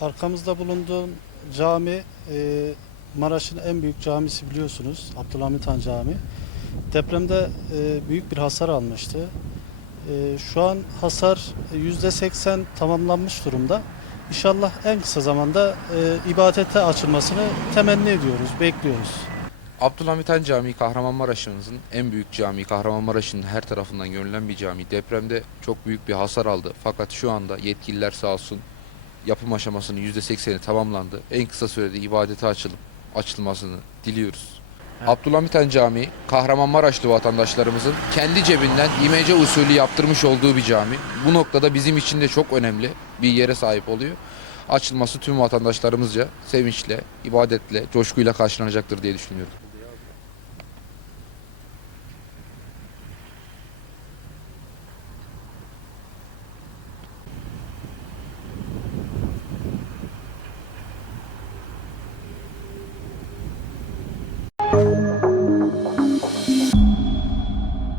arkamızda bulunduğum cami e, Maraş'ın en büyük camisi biliyorsunuz. Abdülhamit Han Camii. Depremde e, büyük bir hasar almıştı. E, şu an hasar %80 tamamlanmış durumda. İnşallah en kısa zamanda e, ibadete açılmasını temenni ediyoruz, bekliyoruz. Abdülhamit Han Camii Kahramanmaraş'ımızın en büyük camii. Kahramanmaraş'ın her tarafından görülen bir cami. Depremde çok büyük bir hasar aldı. Fakat şu anda yetkililer sağ olsun yapım aşamasının %80'i tamamlandı. En kısa sürede ibadete açılıp açılmasını diliyoruz. Evet. Abdülhamit Han Camii Kahramanmaraşlı vatandaşlarımızın kendi cebinden imece usulü yaptırmış olduğu bir cami. Bu noktada bizim için de çok önemli bir yere sahip oluyor. Açılması tüm vatandaşlarımızca sevinçle, ibadetle, coşkuyla karşılanacaktır diye düşünüyorum.